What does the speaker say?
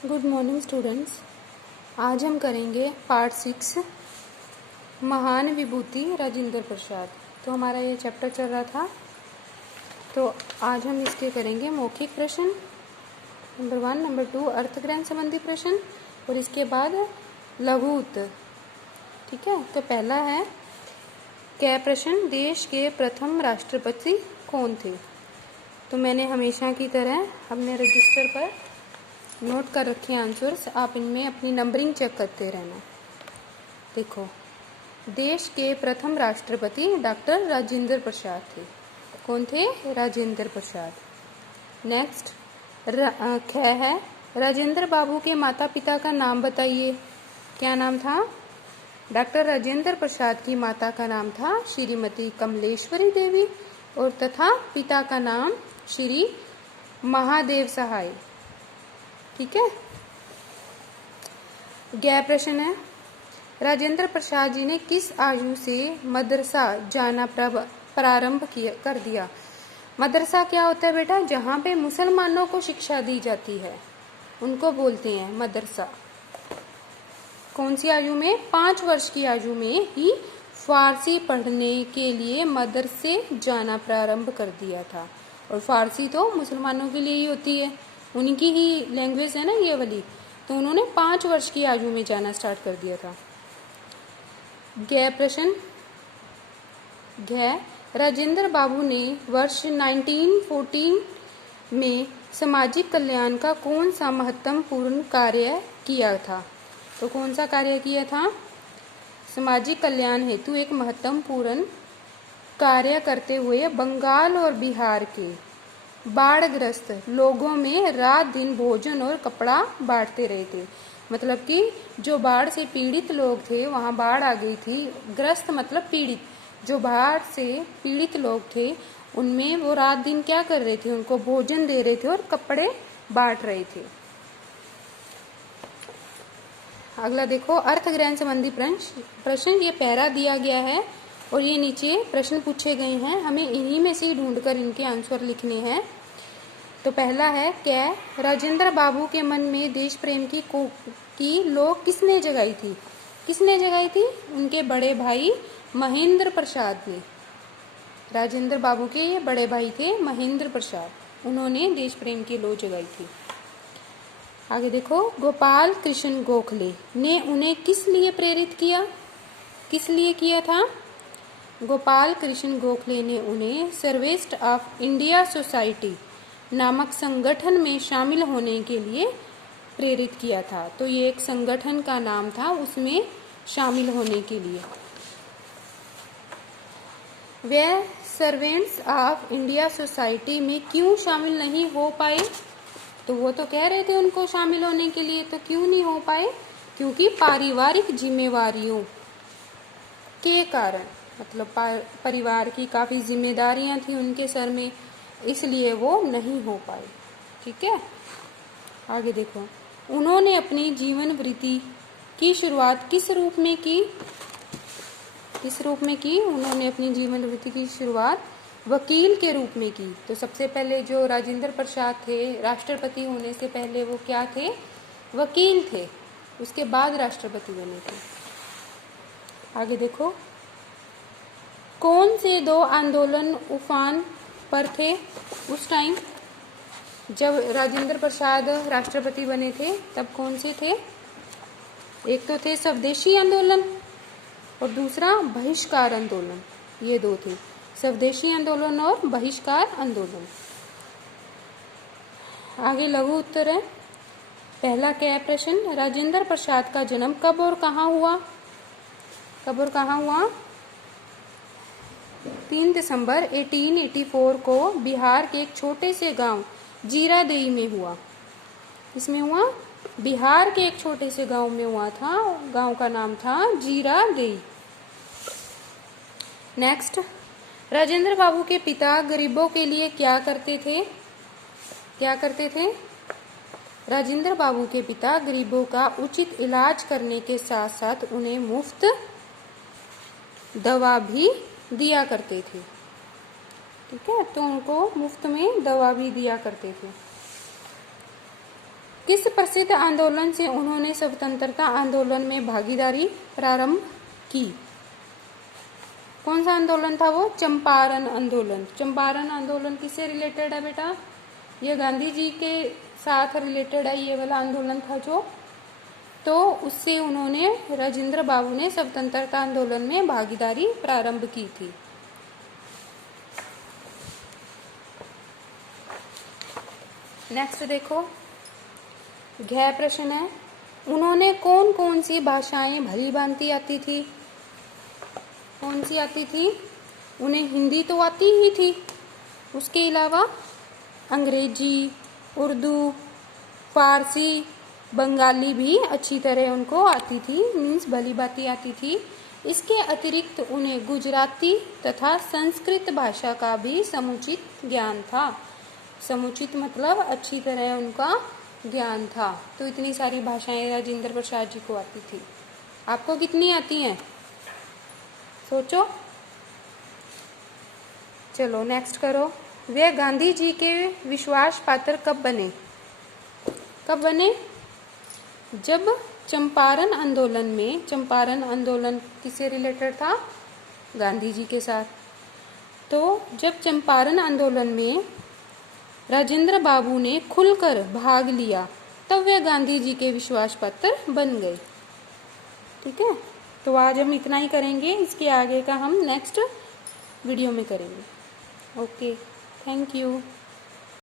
Good morning students. आज हम करेंगे पार्ट 6 महान विभूति राजेंद्र प्रसाद। तो हमारा ये चैप्टर चल रहा था, तो आज हम इसके करेंगे मौखिक प्रश्न नंबर 1, नंबर 2 अर्थग्रहण संबंधी प्रश्न और इसके बाद लघु उत्तर। ठीक है, तो पहला है क्या प्रश्न, देश के प्रथम राष्ट्रपति कौन थे। तो मैंने हमेशा की तरह अपने रजिस्टर पर नोट कर रखे आंसर्स, आप इनमें अपनी नंबरिंग चेक करते रहना। देखो, देश के प्रथम राष्ट्रपति डॉक्टर राजेंद्र प्रसाद थे। कौन थे? राजेंद्र प्रसाद। नेक्स्ट ख है, राजेंद्र बाबू के माता पिता का नाम बताइए। क्या नाम था? डॉक्टर राजेंद्र प्रसाद की माता का नाम था श्रीमती कमलेश्वरी देवी और तथा पिता का नाम श्री महादेव सहाय। ठीक है। गया प्रश्न है, राजेंद्र प्रसाद जी ने किस आयु से मदरसा जाना प्रारंभ कर दिया। मदरसा क्या होता है बेटा? जहाँ पे मुसलमानों को शिक्षा दी जाती है उनको बोलते हैं मदरसा। कौन सी आयु में? 5 वर्ष की आयु में ही फारसी पढ़ने के लिए मदरसे जाना प्रारंभ कर दिया था। और फारसी तो मुसलमानों के लिए ही होती है, उनकी ही लैंग्वेज है ना ये वाली। तो उन्होंने 5 वर्ष की आयु में जाना स्टार्ट कर दिया था। गै प्रश्न, राजेंद्र बाबू ने वर्ष 1914 में सामाजिक कल्याण का कौन सा महत्वपूर्ण कार्य किया था। तो कौन सा कार्य किया था? सामाजिक कल्याण हेतु एक महत्वपूर्ण कार्य करते हुए बंगाल और बिहार के बाढ़ग्रस्त लोगों में रात दिन भोजन और कपड़ा बांटते रहे थे। मतलब कि जो बाढ़ से पीड़ित लोग थे, वहाँ बाढ़ आ गई थी, ग्रस्त मतलब पीड़ित, जो बाढ़ से पीड़ित लोग थे उनमें वो रात दिन क्या कर रहे थे? उनको भोजन दे रहे थे और कपड़े बांट रहे थे। अगला देखो, अर्थग्रहण संबंधी प्रश्न। ये पैरा दिया गया है और ये नीचे प्रश्न पूछे गए हैं, हमें इन्हीं में से ढूंढकर इनके आंसर लिखने हैं। तो पहला है, क्या राजेंद्र बाबू के मन में देश प्रेम की लोग किसने जगाई थी? किसने जगाई थी? उनके बड़े भाई महेंद्र प्रसाद ने। राजेंद्र बाबू के ये बड़े भाई थे महेंद्र प्रसाद, उन्होंने देश प्रेम की लौ जगाई थी। आगे देखो, गोपाल कृष्ण गोखले ने उन्हें किस लिए प्रेरित किया? किस लिए किया था? गोपाल कृष्ण गोखले ने उन्हें सर्वेस्ट ऑफ इंडिया सोसाइटी नामक संगठन में शामिल होने के लिए प्रेरित किया था। तो ये एक संगठन का नाम था, उसमें शामिल होने के लिए। वे सर्वेंट्स ऑफ इंडिया सोसाइटी में क्यों शामिल नहीं हो पाए? तो वो तो कह रहे थे उनको शामिल होने के लिए, तो क्यों नहीं हो पाए? क्योंकि पारिवारिक जिम्मेवारियों के कारण, मतलब परिवार की काफ़ी जिम्मेदारियां थी उनके सर में, इसलिए वो नहीं हो पाए। ठीक है। आगे देखो, उन्होंने अपनी जीवन वृत्ति की शुरुआत किस रूप में की? किस रूप में की? उन्होंने अपनी जीवन वृत्ति की शुरुआत वकील के रूप में की। तो सबसे पहले जो राजेंद्र प्रसाद थे, राष्ट्रपति होने से पहले वो क्या थे? वकील थे, उसके बाद राष्ट्रपति बने थे। आगे देखो, कौन से 2 आंदोलन उफान पर थे उस टाइम जब राजेंद्र प्रसाद राष्ट्रपति बने थे? तब कौन से थे? एक तो थे स्वदेशी आंदोलन और दूसरा बहिष्कार आंदोलन। ये 2 थे, स्वदेशी आंदोलन और बहिष्कार आंदोलन। आगे लघु उत्तर है। पहला क्या है प्रश्न, राजेंद्र प्रसाद का जन्म कब और कहाँ हुआ? कब और कहाँ हुआ? 3 दिसंबर 1884 को बिहार के एक छोटे से गांव जीरादेई में हुआ। इसमें हुआ? बिहार के एक छोटे से गांव में हुआ था, गांव का नाम था जीरादेई। नेक्स्ट, राजेंद्र बाबू के पिता गरीबों के लिए क्या करते थे? क्या करते थे? राजेंद्र बाबू के पिता गरीबों का उचित इलाज करने के साथ साथ उन्हें मुफ्त दवा भी दिया करते थे। ठीक है, तो उनको मुफ्त में दवा भी दिया करते थे। किस प्रसिद्ध आंदोलन से उन्होंने स्वतंत्रता आंदोलन में भागीदारी प्रारंभ की? कौन सा आंदोलन था वो? चंपारण आंदोलन। चंपारण आंदोलन किससे रिलेटेड है बेटा? ये गांधी जी के साथ रिलेटेड है, ये वाला आंदोलन था जो। तो उससे उन्होंने, राजेंद्र बाबू ने स्वतंत्रता आंदोलन में भागीदारी प्रारंभ की थी। नेक्स्ट देखो, घ प्रश्न है, उन्होंने कौन कौन सी भाषाएं भली भांति आती थी? कौन सी आती थी? उन्हें हिंदी तो आती ही थी, उसके अलावा अंग्रेजी, उर्दू, फारसी, बंगाली भी अच्छी तरह उनको आती थी, मीन्स भली भांति आती थी। इसके अतिरिक्त उन्हें गुजराती तथा संस्कृत भाषा का भी समुचित ज्ञान था। समुचित मतलब अच्छी तरह उनका ज्ञान था। तो इतनी सारी भाषाएं राजेंद्र प्रसाद जी को आती थी। आपको कितनी आती हैं? सोचो। चलो नेक्स्ट करो। वे गांधी जी के विश्वास पात्र कब बने? कब बने? जब चंपारण आंदोलन में, चंपारण आंदोलन किससे रिलेटेड था? गांधी जी के साथ। तो जब चंपारण आंदोलन में राजेंद्र बाबू ने खुलकर भाग लिया, तब वे गांधी जी के विश्वास पात्र बन गए। ठीक है, तो आज हम इतना ही करेंगे, इसके आगे का हम नेक्स्ट वीडियो में करेंगे। Okay, thank you.